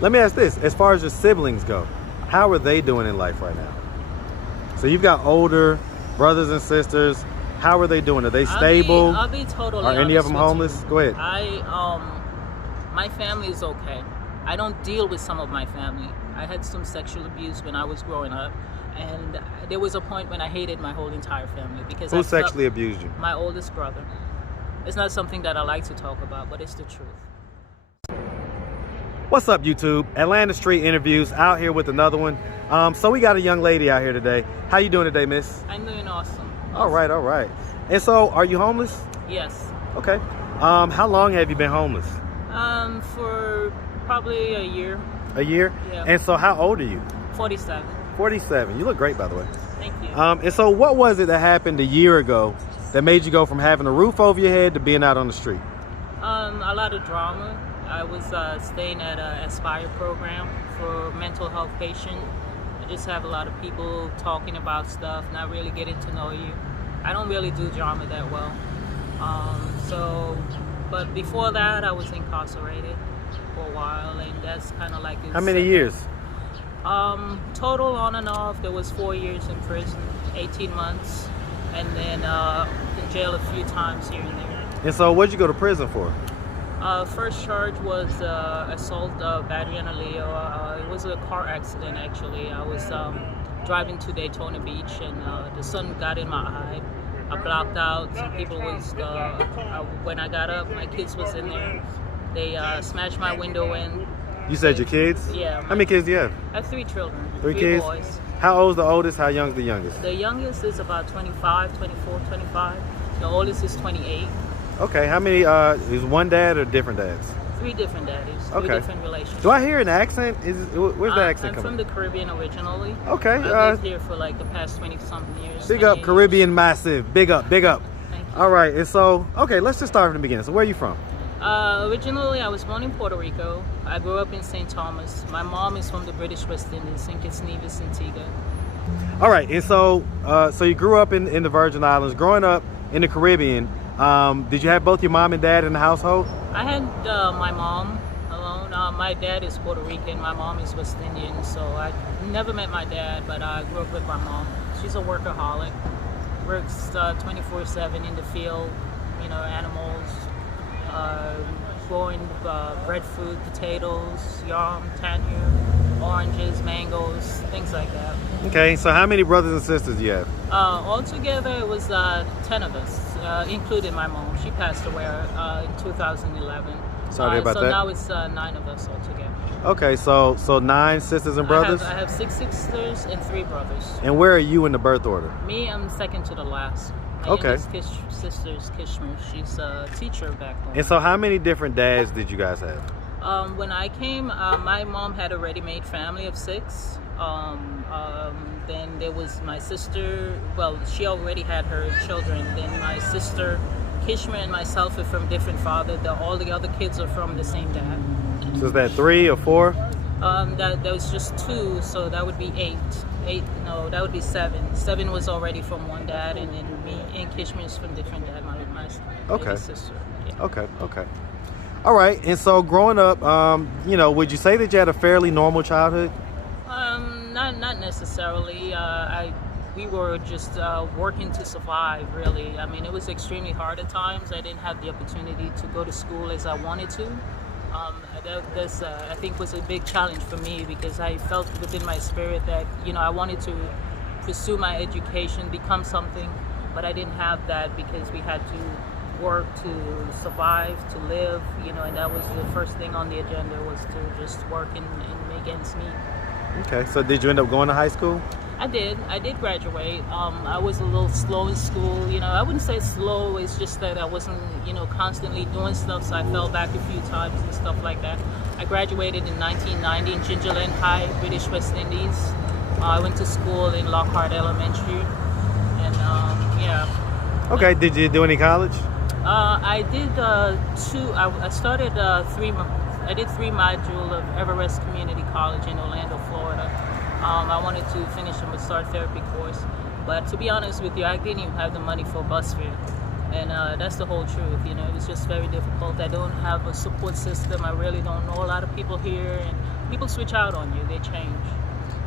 Let me ask this: as far as your siblings go, how are they doing in life right now? So you've got older brothers and sisters. How are they doing? Are they stable? I'll be totally honest. Are any of them homeless? You. Go ahead. My family is okay. I don't deal with some of my family. I had some sexual abuse when I was growing up, and there was a point when I hated my whole entire family because Who sexually abused you? My oldest brother. It's not something that I like to talk about, but it's the truth. What's up, YouTube? Atlanta Street Interviews out here with another one. So we got a young lady out here today. How you doing today, miss? I'm doing awesome. All right. And so, are you homeless? Yes. Okay. How long have you been homeless? For probably a year. A year? Yeah. And so, how old are you? 47. 47. You look great, by the way. Thank you. And so, what was it that happened a year ago that made you go from having a roof over your head to being out on the street? A lot of drama. I was staying at an Aspire program for mental health patients. I just have a lot of people talking about stuff, not really getting to know you. I don't really do drama that well. But before that, I was incarcerated for a while, and that's kind of like... How many years? Total on and off, there was 4 years in prison, 18 months, and then in jail a few times here and there. And so what'd you go to prison for? First charge was assault, battery on a Leo. It was a car accident, actually. I was driving to Daytona Beach, and the sun got in my eye. I blocked out. Some people was, when I got up, my kids was in there. They smashed my window in. You said your kids? Yeah. How many kids do you have? I have 3 children. 3 kids? Boys. How old's the oldest? How young's the youngest? The youngest is about 25, 24, 25. The oldest is 28. Okay, how many, is one dad or different dads? 3 different daddies, 3 different relationships. Do I hear an accent? Where's the accent I'm coming from the Caribbean originally. Okay. I lived here for like the past 20-something years. Big up, Caribbean Massive. Big up. Thank you. All right, and so, okay, let's just start from the beginning. So where are you from? Originally, I was born in Puerto Rico. I grew up in St. Thomas. My mom is from the British West Indies, in Kitts Nevis, Antigua. All right, and so so you grew up in the Virgin Islands. Growing up in the Caribbean, did you have both your mom and dad in the household? I had my mom alone. My dad is Puerto Rican. My mom is West Indian, so I never met my dad, but I grew up with my mom. She's a workaholic. Works 24/7 in the field, animals, growing breadfruit, potatoes, yam, tanyu, oranges, mangoes, things like that. Okay, so how many brothers and sisters do you have? Altogether, it was 10 of us, including my mom. She passed away in 2011. Sorry about that. So now it's 9 of us altogether. Okay, so 9 sisters and brothers? I have 6 sisters and 3 brothers. And where are you in the birth order? Me, I'm second to the last. My youngest sister is Kishmer. She's a teacher back home. And so how many different dads did you guys have? When I came, my mom had a ready-made family of 6. Then there was my sister. Well, she already had her children. Then my sister, Kishmer, and myself are from different fathers. All the other kids are from the same dad. So is that 3 or 4? That was just 2, so that would be 8. That would be 7. 7 was already from one dad, and then me and Kishmer is from different dad. My sister. Yeah. Okay. All right. And so growing up, would you say that you had a fairly normal childhood? Not necessarily. We were just working to survive, really. I mean, it was extremely hard at times. I didn't have the opportunity to go to school as I wanted to. This I think was a big challenge for me because I felt within my spirit that I wanted to pursue my education, become something, but I didn't have that because we had to work to survive, to live, and that was the first thing on the agenda, was to just work and make ends meet. Okay, so did you end up going to high school? I did graduate. I was a little slow in school. I wouldn't say slow, it's just that I wasn't, constantly doing stuff, so I fell back a few times and stuff like that. I graduated in 1990 in Gingerland High, British West Indies. I went to school in Lockhart Elementary, and yeah. Okay, did you do any college? I did 2. I started 3. I did 3 modules of Everest Community College in Orlando, Florida. I wanted to finish a massage therapy course, but to be honest with you, I didn't even have the money for bus fare, and that's the whole truth. It was just very difficult. I don't have a support system. I really don't know a lot of people here, and people switch out on you. They change.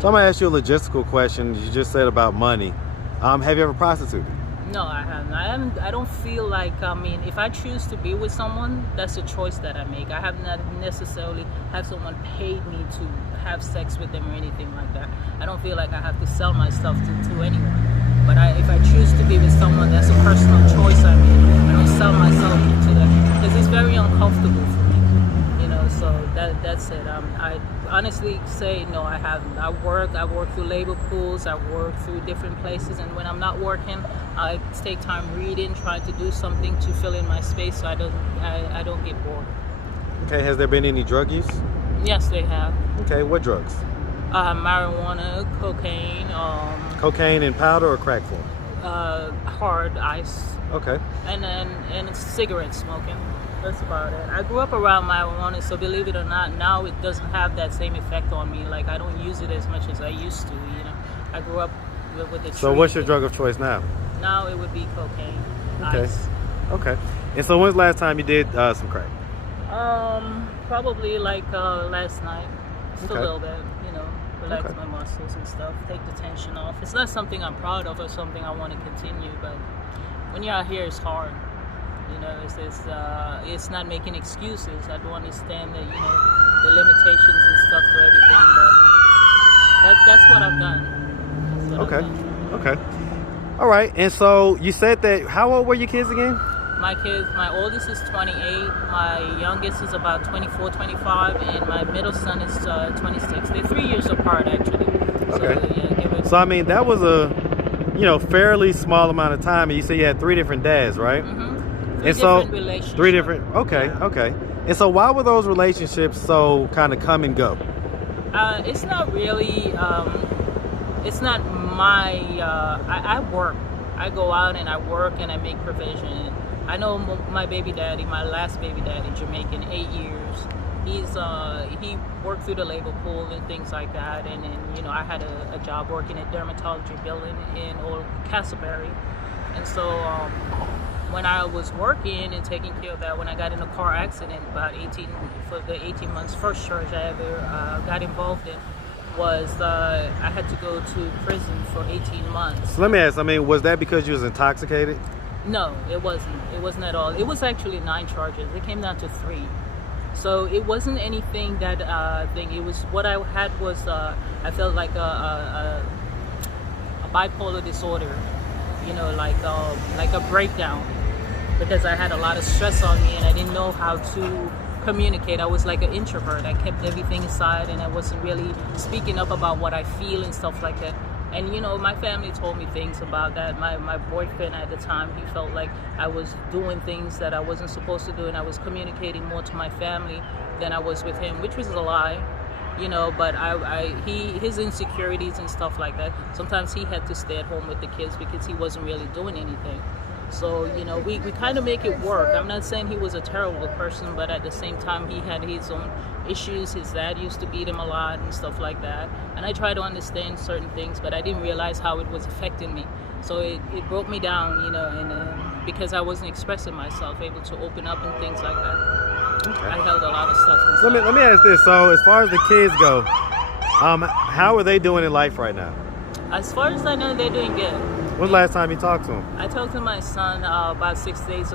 So I'm gonna ask you a logistical question. You just said about money. Have you ever prostituted? No, I haven't. I don't feel like, I mean, if I choose to be with someone, that's a choice that I make. I have not necessarily had someone paid me to have sex with them or anything like that. I don't feel like I have to sell myself to anyone. But if I choose to be with someone, that's a personal choice I make. I don't sell myself to them because it's very uncomfortable for me. You know, so that's it. I honestly say no, I haven't. I work through labor pools, I work through different places, and when I'm not working, I take time reading, trying to do something to fill in my space so I don't get bored. Okay, has there been any drug use? Yes, they have. Okay, what drugs? Marijuana, cocaine, Cocaine in powder or crack form? hard ice, Okay. and cigarette smoking. That's about it. I grew up around marijuana, so believe it or not, now it doesn't have that same effect on me. Like, I don't use it as much as I used to. You know, I grew up with the. So what's your drug of choice now? Now it would be cocaine. Okay. Ice. Okay. And so when's the last time you did some crack? Probably like last night. Just Okay. a little bit, you know, relax Okay. my muscles and stuff, take the tension off. It's not something I'm proud of or something I want to continue, but when you're out here, it's hard. You know, it's not making excuses. I do understand that, you know, the limitations and stuff to everything, but that's what I've done. That's what I've Okay. done. Okay. All right. And so you said that, how old were your kids again? My kids, my oldest is 28, my youngest is about 24, 25, and my middle son is 26. They're 3 years apart, actually. Okay. So, yeah, give it. So I mean, that was a, fairly small amount of time. And you said you had 3 different dads, right? Mm-hmm. And so Different relationships. 3 different. Okay. Yeah. Okay. And so why were those relationships so kind of come and go? It's not really. It's not my. I work. I go out and I work and I make provision. I know my baby daddy, my last baby daddy, Jamaican, 8 years. He worked through the labor pool and things like that. And then, you know, I had a job working at dermatology building in Old Castleberry. And so when I was working and taking care of that, when I got in a car accident about 18 months, first charge I ever got involved in was I had to go to prison for 18 months. So let me ask, was that because you was intoxicated? No, it wasn't. It wasn't at all. It was actually 9 charges. It came down to 3. So it wasn't anything that thing. It was what I had was I felt like a bipolar disorder, you know, like a breakdown, because I had a lot of stress on me and I didn't know how to communicate. I was like an introvert. I kept everything inside and I wasn't really speaking up about what I feel and stuff like that. And, you know, my family told me things about that. My boyfriend at the time, he felt like I was doing things that I wasn't supposed to do, and I was communicating more to my family than I was with him, which was a lie, you know. But his insecurities and stuff like that, sometimes he had to stay at home with the kids because he wasn't really doing anything. So, you know, we kind of make it work. I'm not saying he was a terrible person, but at the same time, he had his own issues. His dad used to beat him a lot and stuff like that. And I try to understand certain things, but I didn't realize how it was affecting me. So it broke me down, you know, and because I wasn't expressing myself, able to open up and things like that. Okay. I held a lot of stuff inside. Let me ask this. So as far as the kids go, how are they doing in life right now? As far as I know, they're doing good. When's the last time you talked to them? I talked to my son about 7 days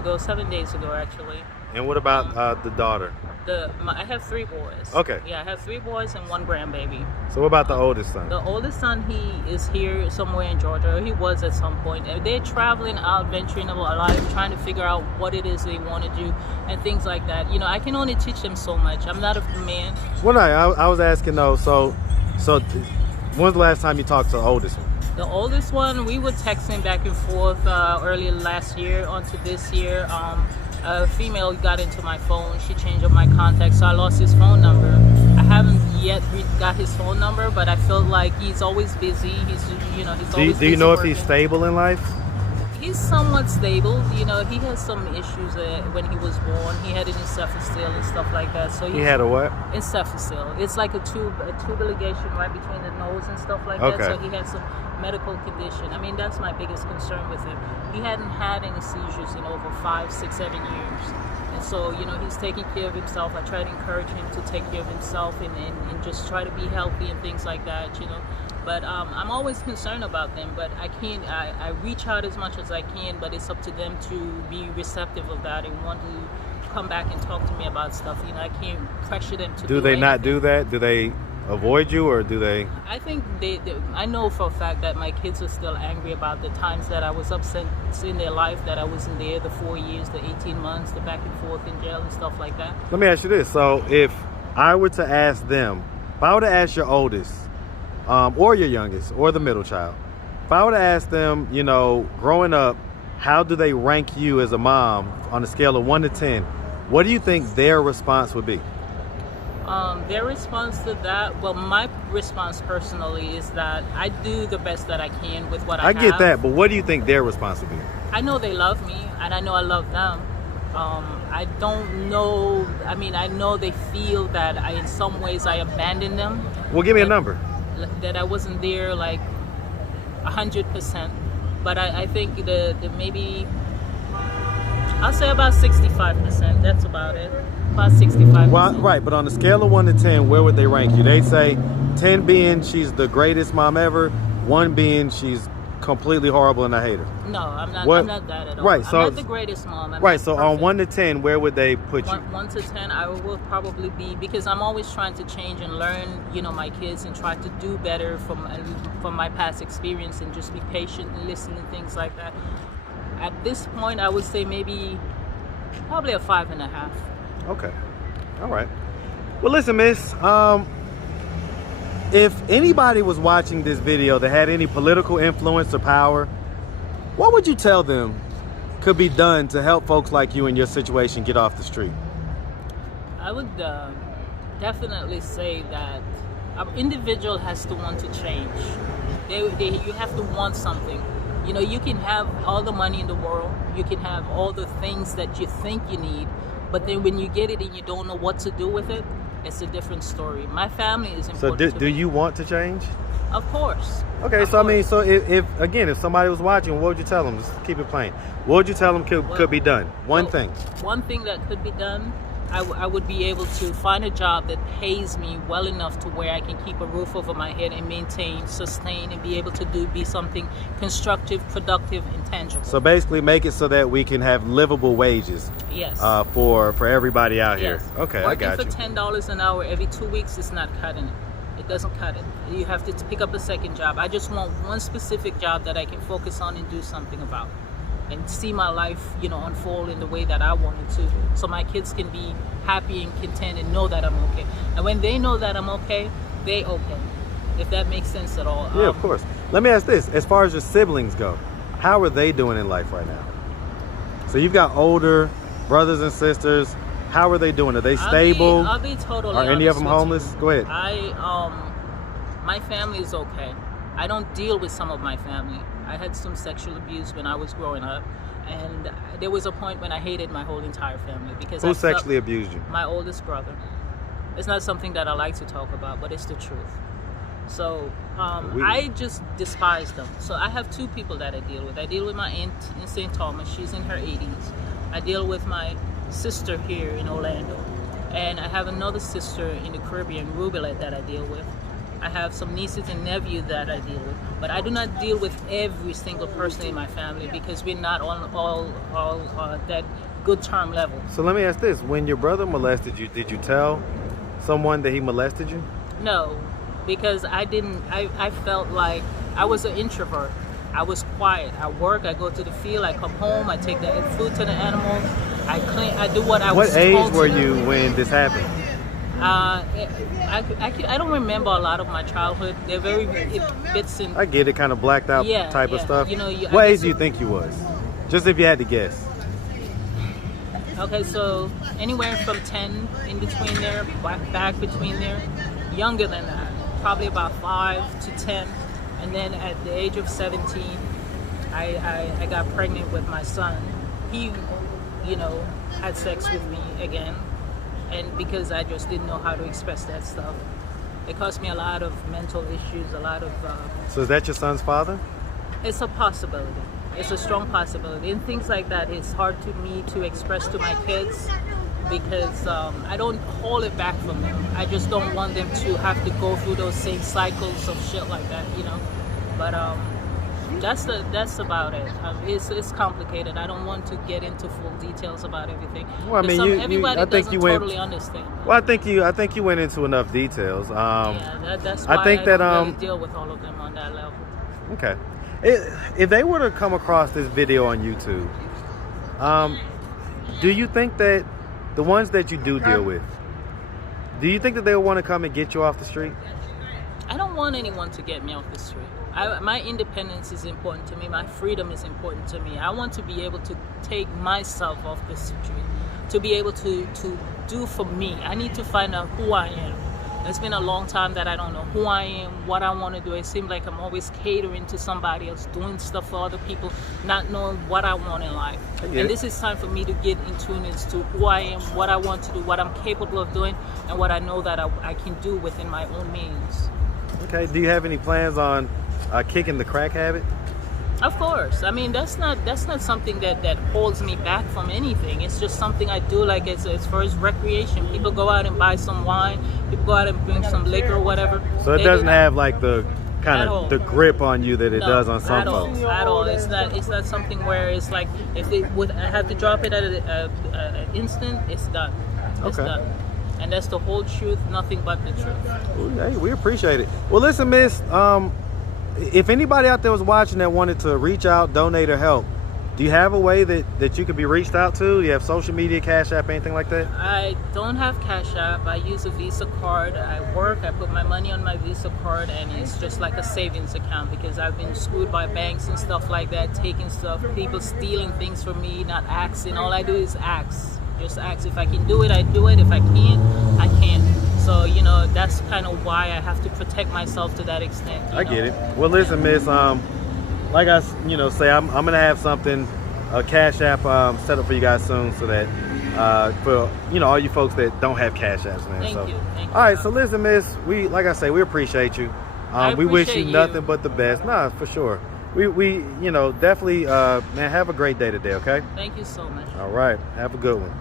ago, actually. And what about the daughter? I have 3 boys. Okay. Yeah, I have 3 boys and 1 grandbaby. So what about the oldest son? The oldest son, he is here somewhere in Georgia. Or he was at some point. They're traveling out, venturing a life, trying to figure out what it is they want to do and things like that. You know, I can only teach them so much. I'm not a man. Well, no, I was asking though. So when's the last time you talked to the oldest one? The oldest one, we were texting back and forth earlier last year onto this year. A female got into my phone. She changed up my contacts, so I lost his phone number. I haven't yet got his phone number, but I feel like he's always busy. He's always Do you know if busy he's working. stable in life? He's somewhat stable. You know, he has some issues when he was born. He had an encephalocele and stuff like that. So He had a what? encephalocele. It's like a tubal ligation right between the nose and stuff like that. Okay. So he had some medical condition. I mean, that's my biggest concern with him. He hadn't had any seizures in over 5, 6, 7 years. And so, you know, he's taking care of himself. I try to encourage him to take care of himself and just try to be healthy and things like that, you know. But I'm always concerned about them, but I can't, I reach out as much as I can, but it's up to them to be receptive of that and want to come back and talk to me about stuff. You know, I can't pressure them to do Do they not anything. do that? Do they avoid you, or do they? I think I know for a fact that my kids are still angry about the times that I was upset in their life, that I wasn't there, the 4 years, the 18 months, the back and forth in jail and stuff like that. Let me ask you this. So if I were to ask them, if I were to ask your oldest, or your youngest, or the middle child, if I were to ask them, you know, growing up, how do they rank you as a mom on a scale of 1 to 10? What do you think their response would be? Their response to that, well, my response personally is that I do the best that I can with what I have. I get that, but what do you think their response would be? I know they love me, and I know I love them. I don't know, I mean, I know they feel that in some ways I abandoned them. Well, give me a number. That I wasn't there like 100%, but I think the maybe I'll say about 65%. That's about it. About 65%. Well, right, but on a scale of 1 to 10, where would they rank you? They say 10 being she's the greatest mom ever, 1 being she's completely horrible and I hate her. No, I'm not. What? I'm not that at all. Right, so I'm not the greatest mom. I'm right, not so perfect. on 1 to 10, where would they put you? 1 to 10, I will probably be, because I'm always trying to change and learn, you know, my kids and try to do better from my past experience and just be patient and listen and things like that. At this point, I would say probably a 5.5. Okay. All right. Well, listen, miss, if anybody was watching this video that had any political influence or power, what would you tell them could be done to help folks like you in your situation get off the street? I would definitely say that an individual has to want to change. You have to want something. You know, you can have all the money in the world, you can have all the things that you think you need, but then when you get it and you don't know what to do with it, it's a different story. My family is important. So do you want to change? Of course. Okay, Of so I course. mean, so if somebody was watching, what would you tell them? Just keep it plain. What would you tell them could be done? One thing. One thing that could be done, I would be able to find a job that pays me well enough to where I can keep a roof over my head and maintain, sustain, and be able to be something constructive, productive, and tangible. So basically make it so that we can have livable wages. Yes. For everybody out Yes. here. Okay, I got you. Working for $10 an hour every 2 weeks is not cutting it. It doesn't cut it. You have to pick up a second job. I just want one specific job that I can focus on and do something about, and see my life, you know, unfold in the way that I want it to, so my kids can be happy and content and know that I'm okay. And when they know that I'm okay, they okay. If that makes sense at all. Yeah, of course. Let me ask this: as far as your siblings go, how are they doing in life right now? So you've got older brothers and sisters. How are they doing? Are they stable? I'll be totally Are any of honest them with homeless? you. Go ahead. My family is okay. I don't deal with some of my family. I had some sexual abuse when I was growing up, and there was a point when I hated my whole entire family because Who sexually abused you? My oldest brother. It's not something that I like to talk about, but it's the truth. So I just despise them. So I have 2 people that I deal with. I deal with my aunt in St. Thomas. She's in her 80s. I deal with my sister here in Orlando, and I have another sister in the Caribbean, Rubelet, that I deal with. I have some nieces and nephews that I deal with, but I do not deal with every single person in my family because we're not on all that good term level. So let me ask this: when your brother molested you, did you tell someone that he molested you? No, because I didn't. I felt like I was an introvert. I was quiet. I work. I go to the field. I come home. I take the food to the animals. I clean. I do what I was What age told were to. you when this happened? I don't remember a lot of my childhood. They're very bits and. I get it, kind of blacked out type of yeah. stuff. You know, what age do you think you was? Just if you had to guess. Okay, so anywhere from 10 in between there, back between there, younger than that, probably about 5 to 10, and then at the age of 17, I got pregnant with my son. He, had sex with me again, and because I just didn't know how to express that stuff, it caused me a lot of mental issues, a lot of. So is that your son's father? It's a possibility. It's a strong possibility, and things like that. It's hard to me to express to my kids because I don't hold it back from them. I just don't want them to have to go through those same cycles of shit like that, But that's about it. It's complicated. I don't want to get into full details about everything. Well, I mean, everybody doesn't totally understand. Well, I think you went into enough details. That's why I don't really deal with all of them on that level. Okay. If they were to come across this video on YouTube, do you think that the ones that you do deal with, do you think that they would want to come and get you off the street? I don't want anyone to get me off the street. My independence is important to me. My freedom is important to me. I want to be able to take myself off the street, to be able to do for me. I need to find out who I am. It's been a long time that I don't know who I am, what I want to do. It seems like I'm always catering to somebody else, doing stuff for other people, not knowing what I want in life. And this is time for me to get in tune as to who I am, what I want to do, what I'm capable of doing, and what I know that I can do within my own means. Okay. Do you have any plans on kicking the crack habit? Of course. I mean, that's not something that holds me back from anything. It's just something I do, like as far as recreation. People go out and buy some wine. People go out and bring some liquor or whatever. So it doesn't have like the kind of the grip on you that it does on some folks. At all. It's not something where it's like if they would have to drop it at an instant, it's done. It's done. And that's the whole truth, nothing but the truth. Ooh, hey, we appreciate it. Well, listen, Miss. If anybody out there was watching that wanted to reach out, donate, or help, do you have a way that you could be reached out to? Do you have social media, Cash App, anything like that? I don't have Cash App. I use a Visa card. I put my money on my Visa card, and it's just like a savings account because I've been screwed by banks and stuff like that, taking stuff, people stealing things from me, not asking. All I do is ask. Just ask. If I can do it, I do it. If I can't, I can't. So, that's kind of why I have to protect myself to that extent. I get it. Well, listen, Miss, like I, say, I'm going to have something, a Cash App set up for you guys soon so that, for, all you folks that don't have Cash Apps, man. Thank you. All right, so listen, Miss, like I say, we appreciate you. We wish you nothing but the best. Nah, for sure. We definitely, man, have a great day today, okay? Thank you so much. All right. Have a good one.